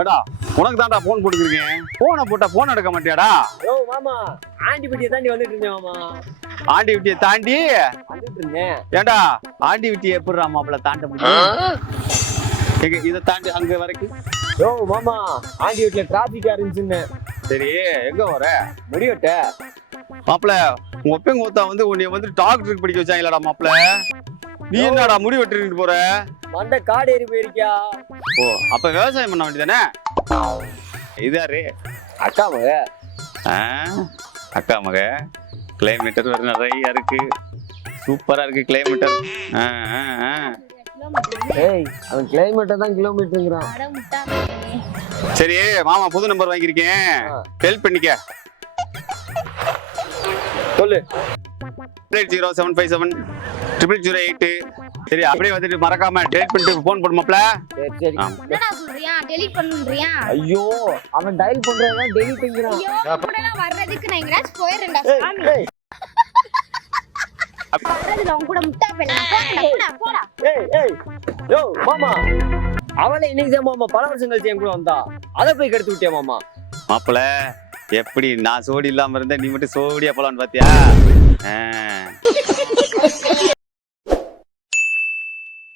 ஏடா உனக்கு தான்டா போன் போட்டுருக்கேன். போனை போட்டா போன் எடுக்க மாட்டியாடா? ஓ மாமா, ஆண்டி வீட்டியை தாண்டி வந்துட்டு இருந்தேன் மாமா. ஆண்டி வீட்டியை தாண்டி வந்துட்டு இருந்தேன். ஏண்டா ஆண்டி வீட்டியை எப்படி மாப்பிள்ள தாண்ட முடியும்? இதை தாண்டி அங்க வரைக்கும். ஓ மாமா, ஆண்டி வீட்டுல டிராபிக்கா இருந்துச்சுன்னு. சரி எங்க வர? முடிவட்ட மாப்பிள்ள உங்க ஒப்பங்க ஒத்தா வந்து உன்னை வந்து டாக்டருக்கு படிக்க வச்சாங்களாடா மாப்பிள்ள. நீ என்னடா முடி வெட்டிட்டு போற? வந்த காடு ஏறி போயிருக்கியா? ஓ அப்ப விவசாயம் பண்ண வேண்டியதானே? இதாரு அக்கா மக. அக்கா மக. கிலோமீட்டர் வேற நிறைய இருக்கு. சூப்பரா இருக்கு கிலோமீட்டர். ஏய், அவன் கிலோமீட்டர் தான் கிலோமீட்டருங்கிறான். சரி மாமா புது நம்பர் வாங்கியிருக்கேன், ஹெல்ப் பண்ணிக்க. சொல்லு. 07570008. சரி அப்படியே வந்துட்டு மறக்காம டெலிட் பண்ணிட்டு போன் பண்ணுமாப்ல. சரி சரி. என்னடா சொல்றியா? டெலீட் பண்ணுன்றியா? ஐயோ, அவன் டயல் பண்றதெல்லாம் டெலீட்ங்கறான். ஐயோ, அப்படிலாம் வர்றதுக்கு நான் எங்கயாச்சும் போயிரேன்டா சாமி. வர்றதுல உன் கூட முட்டா பேலாம். போடா போடா. ஏய் யோ மாமா, அவளே இன்னைக்கு தான் மாமா பல வருஷம் கழிச்சு என் கூட வந்தா. அதை போய் கெடுத்து விட்டியா மாமா? மாப்பிள்ள எப்படி நான் சோடி இல்லாம இருந்தேன், நீ மட்டும் சோடியா போலான்னு பாத்தியா?